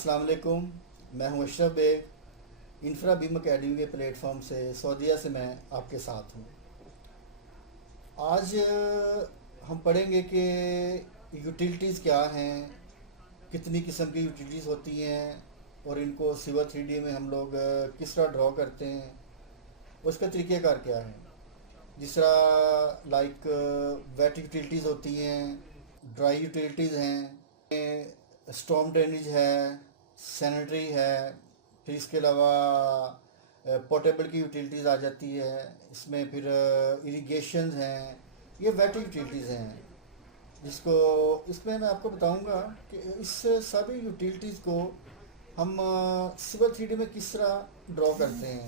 अस्सलाम वालेकुम। मैं हूं Ashraf Baig. Infra Beam Academy के प्लेटफॉर्म से सऊदीया से मैं आपके साथ हूं। आज हम पढ़ेंगे कि यूटिलिटीज़ क्या हैं, कितनी किस्म की यूटिलिटीज़ होती हैं और इनको सिवा 3D में हम लोग किस तरह ड्रॉ करते हैं, उसका तरीक़ेकार क्या है। जिस तरह लाइक वेट यूटिलिटीज़ होती हैं, ड्राई यूटिलिटीज़ हैं, स्टॉर्म ड्रेनेज है, सैनिटरी है, फिर इसके अलावा पोर्टेबल की यूटिलिटीज़ आ जाती है। इसमें फिर इरिगेशन हैं, ये वेट यूटिलिटीज़ हैं। जिसको इसमें मैं आपको बताऊंगा कि इस सभी यूटिलिटीज़ को हम सिविल 3D में किस तरह ड्रॉ करते हैं।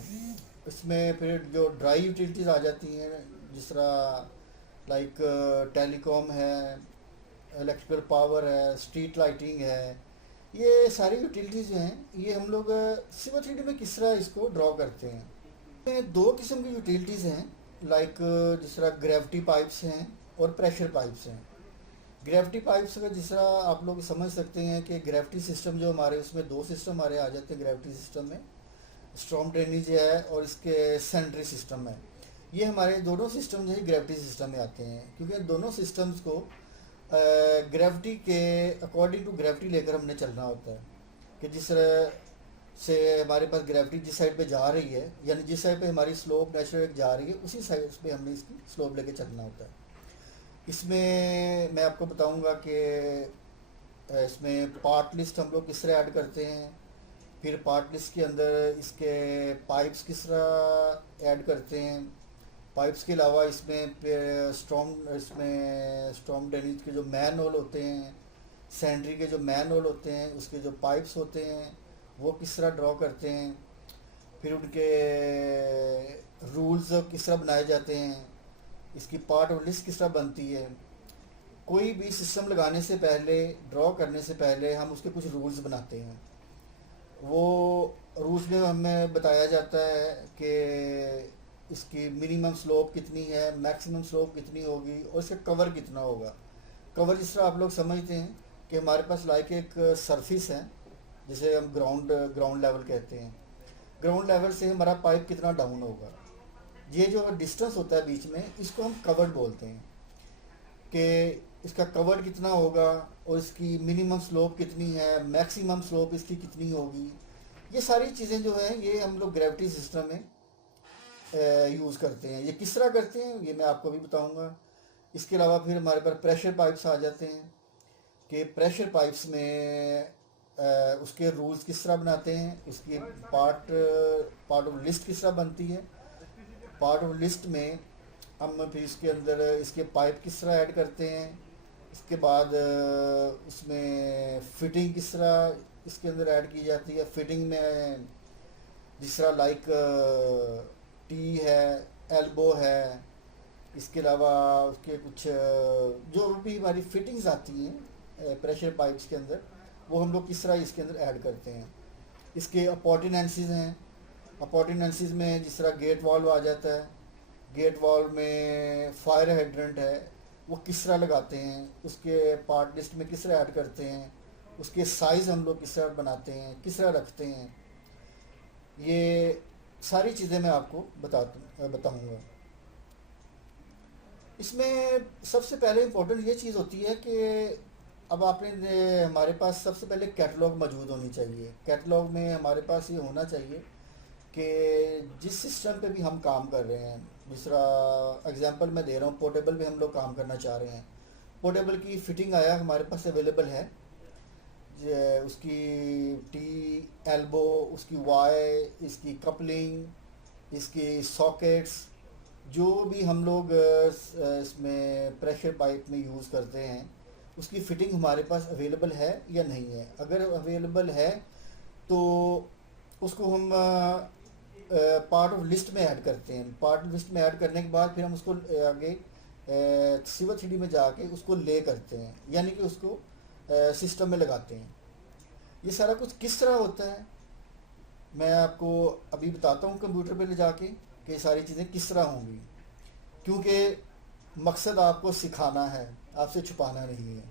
इसमें फिर जो ड्राई यूटिलिटीज़ आ जाती हैं, जिस तरह लाइक टेलीकॉम है, इलेक्ट्रिकल पावर है, स्ट्रीट लाइटिंग है, ये सारी यूटिलिटीज़ जो हैं ये हम लोग सिविल 3D में किस तरह इसको ड्रॉ करते हैं। इसमें दो किस्म की यूटिलिटीज़ हैं, लाइक जिस तरह ग्रेविटी पाइप्स हैं और प्रेशर पाइप्स हैं। ग्रेविटी पाइप्स का जिस तरह आप लोग समझ सकते हैं कि ग्रेविटी सिस्टम जो हमारे, उसमें दो सिस्टम हमारे आ जाते हैं ग्रेविटी सिस्टम में। स्टॉर्म ड्रेनेज है और इसके सैनिटरी सिस्टम है। ये हमारे दोनों सिस्टम जो है ग्रेविटी सिस्टम में आते हैं, क्योंकि दोनों सिस्टम्स को ग्रेविटी के अकॉर्डिंग टू ग्रेविटी लेकर हमने चलना होता है। कि जिस तरह से हमारे पास ग्रेविटी जिस साइड पे जा रही है, यानी जिस साइड पे हमारी स्लोप नेचुरल जा रही है, उसी साइड पे हमने इसकी स्लोप लेके चलना होता है। इसमें मैं आपको बताऊंगा कि इसमें पार्ट लिस्ट हम लोग किस तरह ऐड करते हैं, फिर पार्ट लिस्ट के अंदर इसके पाइप्स किस तरह ऐड करते हैं। पाइप्स के अलावा इसमें स्टॉर्म ड्रेनेज के जो मैन होल होते हैं, सैनिटरी के जो मैन होल होते हैं, उसके जो पाइप्स होते हैं वो किस तरह ड्रॉ करते हैं। फिर उनके रूल्स किस तरह बनाए जाते हैं, इसकी पार्ट और लिस्ट किस तरह बनती है। कोई भी सिस्टम लगाने से पहले, ड्रॉ करने से पहले हम उसके कुछ रूल्स बनाते हैं। वो रूल्स में हमें बताया जाता है कि इसकी मिनिमम स्लोप कितनी है, मैक्सिमम स्लोप कितनी होगी और इसका कवर कितना होगा। कवर जिस तरह आप लोग समझते हैं कि हमारे पास लाइक एक सरफेस है, जिसे हम ग्राउंड लेवल कहते हैं। ग्राउंड लेवल से हमारा पाइप कितना डाउन होगा, ये जो डिस्टेंस होता है बीच में, इसको हम कवर्ड बोलते हैं। कि इसका कवर्ड कितना होगा और इसकी मिनिमम स्लोप कितनी है, मैक्सिमम स्लोप इसकी कितनी होगी। ये सारी चीज़ें जो हैं ये हम लोग ग्रेविटी सिस्टम में यूज़ करते हैं। ये किस तरह करते हैं ये मैं आपको भी बताऊंगा। इसके अलावा फिर हमारे पास प्रेशर पाइप्स आ जाते हैं कि प्रेशर पाइप्स में उसके रूल्स किस तरह बनाते हैं, उसकी पार्ट ऑफ लिस्ट किस तरह बनती है। पार्ट ऑफ लिस्ट में हम फिर इसके अंदर इसके पाइप किस तरह ऐड करते हैं। इसके बाद उसमें फिटिंग किस तरह इसके अंदर ऐड की जाती है। फिटिंग में जिस तरह लाइक टी है, एल्बो है, इसके अलावा उसके कुछ जो भी हमारी फिटिंग्स आती हैं प्रेशर पाइप्स के अंदर, वो हम लोग किस तरह इसके अंदर ऐड करते हैं। इसके अपोर्टिनेंसीज हैं। अपोर्टिनेंसीज में जिस तरह गेट वाल्व आ जाता है, गेट वाल्व में फायर हाइड्रेंट है, वो किस तरह लगाते हैं, उसके पार्ट लिस्ट में किस तरह ऐड करते हैं, उसके साइज़ हम लोग किस तरह बनाते हैं, किस तरह रखते हैं। ये सारी चीज़ें मैं आपको बताऊंगा। इसमें सबसे पहले इम्पोर्टेंट ये चीज़ होती है कि अब हमारे पास सबसे पहले कैटलॉग मौजूद होनी चाहिए। कैटलॉग में हमारे पास ये होना चाहिए कि जिस सिस्टम पे भी हम काम कर रहे हैं, जिस तरह एग्जांपल मैं दे रहा हूँ, पोर्टेबल पे हम लोग काम करना चाह रहे हैं। पोर्टेबल की फ़िटिंग आया हमारे पास अवेलेबल है, उसकी टी, एल्बो, उसकी वाई, इसकी कपलिंग, इसकी सॉकेट्स, जो भी हम लोग इसमें प्रेशर पाइप में यूज़ करते हैं, उसकी फ़िटिंग हमारे पास अवेलेबल है या नहीं है। अगर अवेलेबल है तो उसको हम पार्ट ऑफ लिस्ट में ऐड करते हैं। पार्ट लिस्ट में ऐड करने के बाद फिर हम उसको आगे सिविल 3D में जाके उसको ले करते हैं, यानी कि उसको सिस्टम में लगाते हैं। ये सारा कुछ किस तरह होता है मैं आपको अभी बताता हूँ कंप्यूटर पे ले जाके कि ये सारी चीज़ें किस तरह होंगी, क्योंकि मकसद आपको सिखाना है, आपसे छुपाना नहीं है।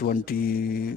20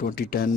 2010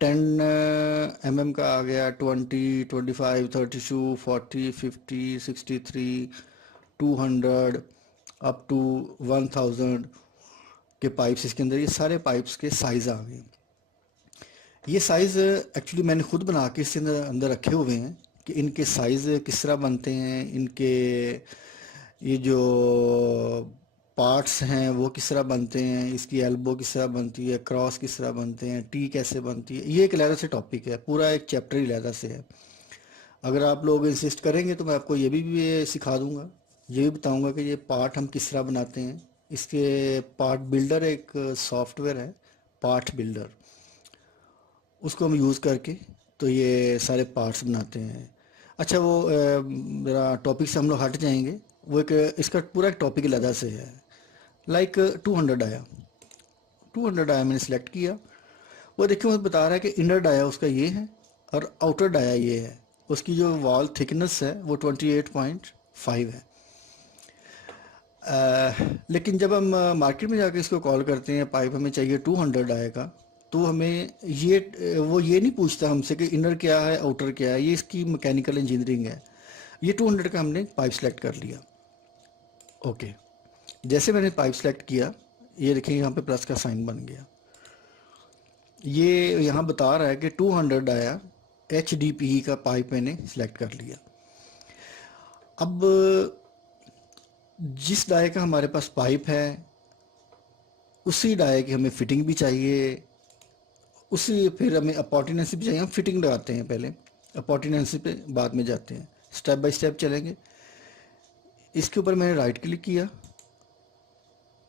10 mm का आ गया, 20, 25, 32, 40, 50, 63, 200 अप टू 1000 के पाइप्स इसके अंदर। ये सारे पाइप्स के साइज़ आ गए। ये साइज़ एक्चुअली मैंने खुद बना के इसके अंदर अंदर रखे हुए हैं कि इनके साइज़ किस तरह बनते हैं, इनके ये जो पार्ट्स हैं वो किस तरह बनते हैं, इसकी एल्बो किस तरह बनती है, क्रॉस किस तरह बनते हैं, टी कैसे बनती है। ये एक अलग से टॉपिक है, पूरा एक चैप्टर ही अलग से है। अगर आप लोग इंसिस्ट करेंगे तो मैं आपको ये भी सिखा दूंगा, ये भी बताऊंगा कि ये पार्ट हम किस तरह बनाते हैं। इसके पार्ट बिल्डर एक सॉफ्टवेयर है, पार्ट बिल्डर, उसको हम यूज़ करके तो ये सारे पार्ट्स बनाते हैं। अच्छा वो मेरा टॉपिक से हम लोग हट जाएंगे, वो एक इसका पूरा एक टॉपिक अलग से है। लाइक 200 डाया, 200 डाया मैंने सेलेक्ट किया। वो देखिए मुझे बता रहा है कि इनर डाया उसका ये है और आउटर डाया ये है। उसकी जो वॉल थिकनेस है वो 28.5 है। लेकिन जब हम मार्केट में जाके इसको कॉल करते हैं, पाइप हमें चाहिए 200 डाया का, तो हमें वो ये नहीं पूछता हमसे कि इनर क्या है आउटर क्या है, ये इसकी मैकेनिकल इंजीनियरिंग है। ये 200 का हमने पाइप सेलेक्ट कर लिया। ओके, जैसे मैंने पाइप सेलेक्ट किया, ये देखिए यहाँ पे प्लस का साइन बन गया। ये यहाँ बता रहा है कि 200 डाया HDPE का पाइप मैंने सेलेक्ट कर लिया। अब जिस डाये का हमारे पास पाइप है उसी डाये की हमें फिटिंग भी चाहिए, उसी फिर हमें अपॉर्टिनेंसी भी चाहिए। हम फिटिंग लगाते हैं पहले, अपॉर्टिनेंसी पे बाद में जाते हैं, स्टेप बाय स्टेप चलेंगे। इसके ऊपर मैंने राइट क्लिक किया,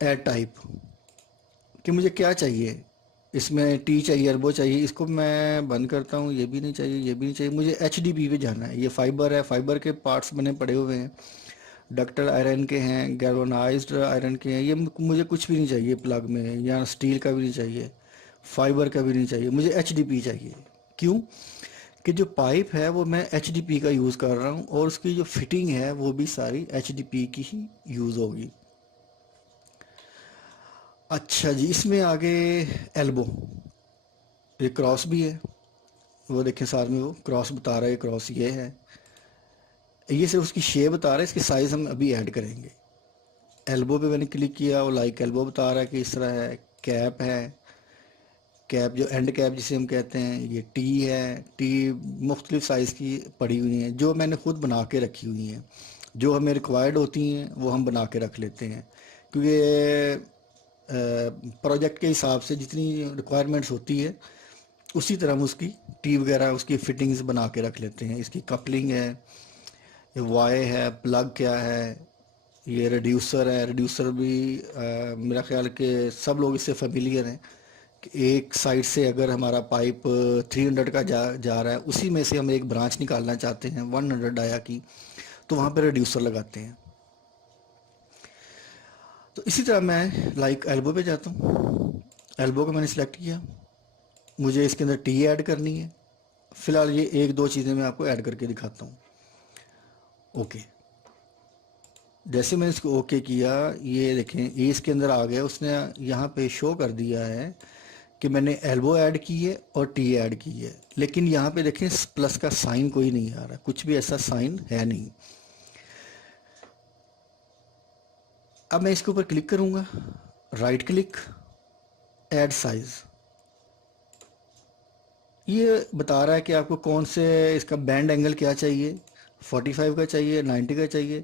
ऐड टाइप, कि मुझे क्या चाहिए, इसमें टी चाहिए, एल्बो चाहिए, इसको मैं बंद करता हूँ। ये भी नहीं चाहिए, ये भी नहीं चाहिए, मुझे HDPE पे जाना है। ये फाइबर है, फाइबर के पार्ट्स बने पड़े हुए हैं, डक्टल आयरन के हैं, गैल्वेनाइज्ड आयरन के हैं। ये मुझे कुछ भी नहीं चाहिए प्लग में, या स्टील का भी नहीं चाहिए, फाइबर का भी नहीं चाहिए, मुझे HDPE चाहिए। क्यों कि जो पाइप है वो मैं HDPE का यूज़ कर रहा हूँ और उसकी जो फिटिंग है वो भी सारी HDPE की ही यूज़ होगी। अच्छा जी, इसमें आगे एल्बो, ये क्रॉस भी है, वो देखें साथ में वो क्रॉस बता रहा है, क्रॉस ये है। ये सिर्फ उसकी शेप बता रहा है, इसकी साइज़ हम अभी ऐड करेंगे। एल्बो पे मैंने क्लिक किया, वो लाइक एल्बो बता रहा है कि इस तरह है। कैप है, कैप जो एंड कैप जिसे हम कहते हैं, ये टी है। टी मुख्तलिफ साइज़ की पड़ी हुई हैं जो मैंने खुद बना के रखी हुई हैं। जो हमें रिक्वायर्ड होती हैं वो हम बना के रख लेते हैं, क्योंकि प्रोजेक्ट के हिसाब से जितनी रिक्वायरमेंट्स होती है उसी तरह हम उसकी टी वगैरह उसकी फिटिंग्स बना के रख लेते हैं। इसकी कपलिंग है, ये वाई है, प्लग क्या है, ये रिड्यूसर है। रिड्यूसर भी मेरा ख्याल कि सब लोग इससे फेमिलियर हैं कि एक साइड से अगर हमारा पाइप 300 का जा रहा है, उसी में से हम एक ब्रांच निकालना चाहते हैं 100 डाया की, तो वहाँ पे रिड्यूसर लगाते हैं। तो इसी तरह मैं लाइक एल्बो पे जाता हूँ, एल्बो को मैंने सेलेक्ट किया, मुझे इसके अंदर टी ऐड करनी है। फ़िलहाल ये एक दो चीज़ें मैं आपको ऐड करके दिखाता हूँ। ओके, जैसे मैंने इसको ओके किया, ये देखें ये इसके अंदर आ गया। उसने यहाँ पे शो कर दिया है कि मैंने एल्बो ऐड की है और टी ऐड की है, लेकिन यहाँ पे देखें प्लस का साइन कोई नहीं आ रहा, कुछ भी ऐसा साइन है नहीं। अब मैं इसके ऊपर क्लिक करूँगा, राइट क्लिक, ऐड साइज़। ये बता रहा है कि आपको कौन से इसका बैंड एंगल क्या चाहिए, 45 का चाहिए, 90 का चाहिए।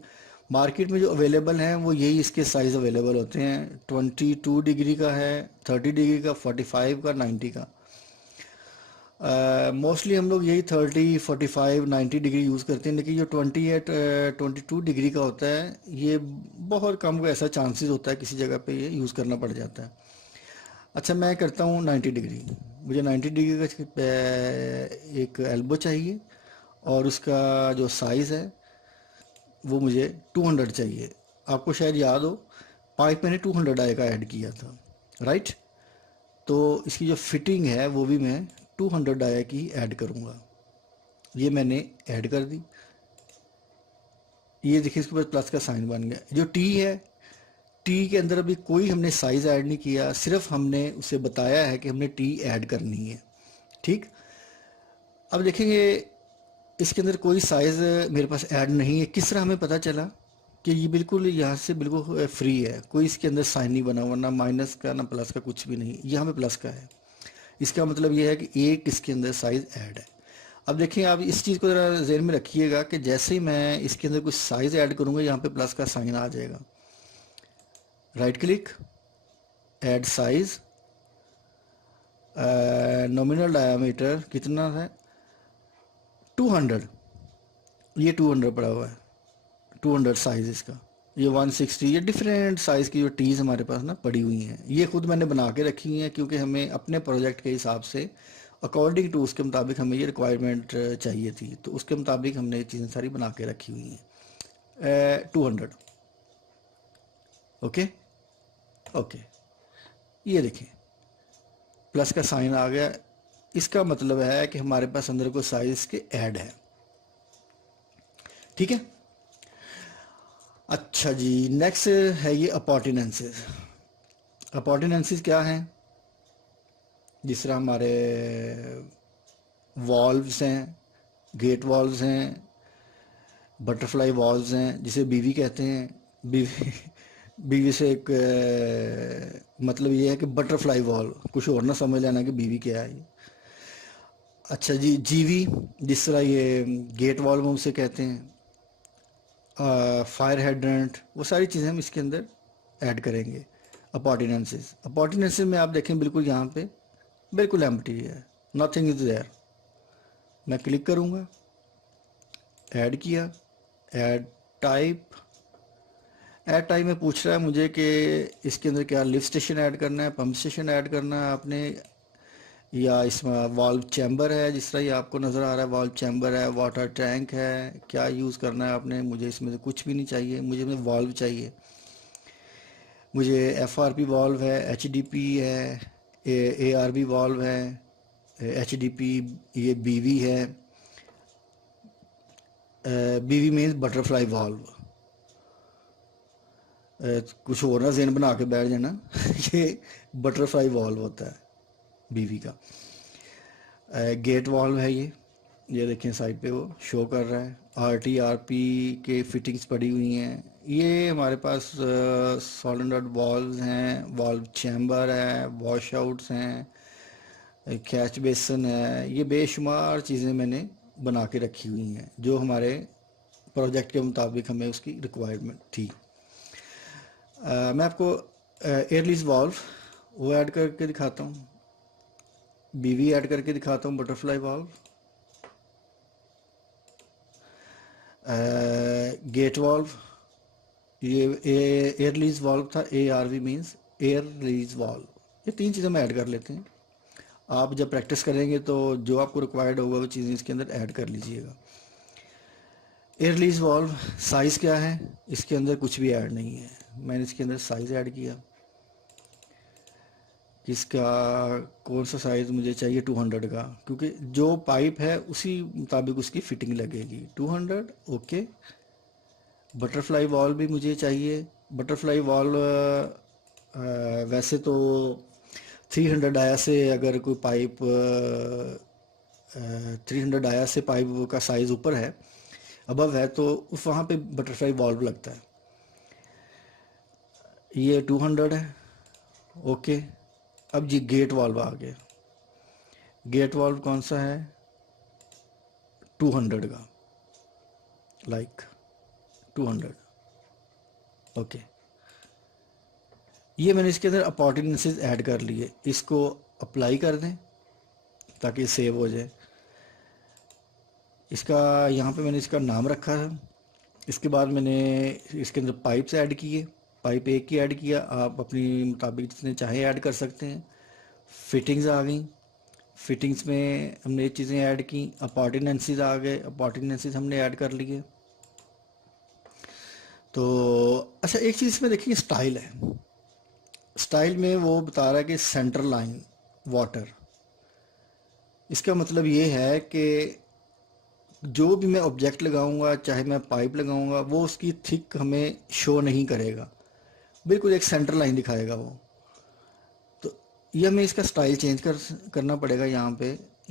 मार्केट में जो अवेलेबल हैं वो यही इसके साइज़ अवेलेबल होते हैं, 22 डिग्री का है, 30 डिग्री का, 45 का, 90 का। मोस्टली हम लोग यही 30, 45, 90 डिग्री यूज़ करते हैं, लेकिन जो 22 डिग्री का होता है ये बहुत कम को ऐसा चांसेस होता है किसी जगह पे ये यूज़ करना पड़ जाता है। अच्छा, मैं करता हूँ 90 डिग्री। मुझे 90 डिग्री का एक एल्बो चाहिए और उसका जो साइज़ है वो मुझे 200 चाहिए। आपको शायद याद हो पाइप मैंने 200 डाई का ऐड किया था, राइट। तो इसकी जो फिटिंग है वो भी मैं 200 डाई की ऐड करूँगा। ये मैंने ऐड कर दी। ये देखिए इसके ऊपर प्लस का साइन बन गया। जो टी है, टी के अंदर अभी कोई हमने साइज़ ऐड नहीं किया, सिर्फ हमने उसे बताया है कि हमने टी ऐड करनी है। ठीक। अब देखेंगे इसके अंदर कोई साइज़ मेरे पास ऐड नहीं है। किस तरह हमें पता चला कि ये बिल्कुल यहाँ से बिल्कुल फ्री है, कोई इसके अंदर साइन नहीं बना हुआ, ना माइनस का ना प्लस का, कुछ भी नहीं, ये हमें प्लस का है। इसका मतलब ये है कि एक इसके अंदर साइज़ ऐड है। अब देखिए आप इस चीज़ को ज़रा ज़हन में रखिएगा कि जैसे ही मैं इसके अंदर कुछ साइज़ ऐड करूँगा यहाँ पे प्लस का साइन आ जाएगा। Right click, add size, nominal diameter कितना है 200, ये 200 पड़ा हुआ है, 200 साइज़ इसका, ये 160, ये डिफरेंट साइज़ की जो टीज़ हमारे पास ना पड़ी हुई हैं। ये खुद मैंने बना के रखी हुई हैं क्योंकि हमें अपने प्रोजेक्ट के हिसाब से अकॉर्डिंग टू उसके मुताबिक हमें ये रिक्वायरमेंट चाहिए थी, तो उसके मुताबिक हमने ये चीज़ें सारी बना के रखी हुई हैं। 200, ओके ओके, ये देखें प्लस का साइन आ गया, इसका मतलब है कि हमारे पास अंदर कोई साइज़ के ऐड है। ठीक है। अच्छा जी, नेक्स्ट है ये अपॉर्टिनेंसेस। अपॉर्टिनेंसेस क्या हैं? जिस तरह हमारे वॉल्व्स हैं, गेट वॉल्व्स हैं, बटरफ्लाई वॉल्व्स हैं, जिसे बीवी कहते हैं। बीवी बीवी से एक मतलब ये है कि बटरफ्लाई वॉल्व, कुछ और ना समझ लेना कि बीवी क्या है ये। अच्छा जी, जीवी, जिस तरह ये गेट वॉल्व हम उसे कहते हैं, फायर हाइड्रेंट, वो सारी चीज़ें हम इसके अंदर ऐड करेंगे। अपॉर्टिनेंसेस, अपॉर्टिनेंसेस में आप देखें बिल्कुल यहाँ पे बिल्कुल एम्प्टी है, नथिंग इज देयर। मैं क्लिक करूँगा, ऐड किया, ऐड टाइप। ऐड टाइप में पूछ रहा है मुझे कि इसके अंदर क्या लिफ्ट स्टेशन ऐड करना है, पंप स्टेशन ऐड करना है आपने, या इसमें वाल्व चैम्बर है, जिस तरह ये आपको नज़र आ रहा है वाल्व चैम्बर है, वाटर टैंक है, क्या यूज़ करना है आपने। मुझे इसमें से कुछ भी नहीं चाहिए, मुझे इसमें वाल्व चाहिए। मुझे FRP वाल्व है, HDP है, ARB वाल्व है, HDP, ये BV है। BV means butterfly valve. कुछ और ना ज़हन बना के बैठ जाना ये बटरफ्लाई वाल्व होता है BV का। गेट वाल्व है ये देखें साइड पे वो शो कर रहा है। RT RP के फिटिंग्स पड़ी हुई हैं। ये हमारे पास सॉलिनॉइड वाल्व्स हैं, वाल्व चैम्बर है, वॉश आउट्स हैं, कैच बेसन है। ये बेशुमार चीज़ें मैंने बना के रखी हुई हैं जो हमारे प्रोजेक्ट के मुताबिक हमें उसकी रिक्वायरमेंट थी। मैं आपको एयर रिलीज वाल्व वो ऐड करके दिखाता हूँ, BV ऐड करके दिखाता हूँ, बटरफ्लाई वाल्व, गेट वाल्व, ये एयर रिलीज वाल्व था, ARV means air release valve. ये तीन चीज़ें मैं ऐड कर लेते हैं। आप जब प्रैक्टिस करेंगे तो जो आपको रिक्वायर्ड होगा वो चीज़ें इसके अंदर ऐड कर लीजिएगा। एयर रिलीज वाल्व साइज़ क्या है? इसके अंदर कुछ भी ऐड नहीं है, मैंने इसके अंदर साइज़ ऐड किया। इसका कौन सा साइज़ मुझे चाहिए? 200 का, क्योंकि जो पाइप है उसी मुताबिक उसकी फिटिंग लगेगी। 200, ओके। बटरफ्लाई वॉल्व भी मुझे चाहिए। बटरफ्लाई वॉल्व वैसे तो 300 आया से अगर कोई पाइप 300 आया से पाइप का साइज़ ऊपर है, अबव है, तो वहाँ पे बटरफ्लाई वॉल्व लगता है। ये 200 है, ओके। अब जी गेट वाल्व आ गया। गेट वाल्व कौन सा है? 200 का, लाइक 200, ओके। ये मैंने इसके अंदर अपॉर्टिनेंसेस ऐड कर लिए, इसको अप्लाई कर दें ताकि सेव हो जाए। इसका यहाँ पे मैंने इसका नाम रखा है। इसके बाद मैंने इसके अंदर पाइप्स ऐड किए, पाइप एक ही ऐड किया, आप अपनी मुताबिक जितने चाहे ऐड कर सकते हैं। फिटिंग्स आ गई, फिटिंग्स में हमने ये चीज़ें ऐड की। अपॉर्टिनेंसेस आ गए, अपॉर्टिनेंसेस हमने ऐड कर लिए। तो अच्छा, एक चीज़ इसमें देखिए स्टाइल है। स्टाइल में वो बता रहा है कि सेंटर लाइन वाटर। इसका मतलब ये है कि जो भी मैं ऑब्जेक्ट लगाऊंगा, चाहे मैं पाइप लगाऊंगा, वो उसकी थिक हमें शो नहीं करेगा, बिल्कुल एक सेंटर लाइन दिखाएगा वो। तो ये हमें इसका स्टाइल चेंज करना पड़ेगा। यहाँ पे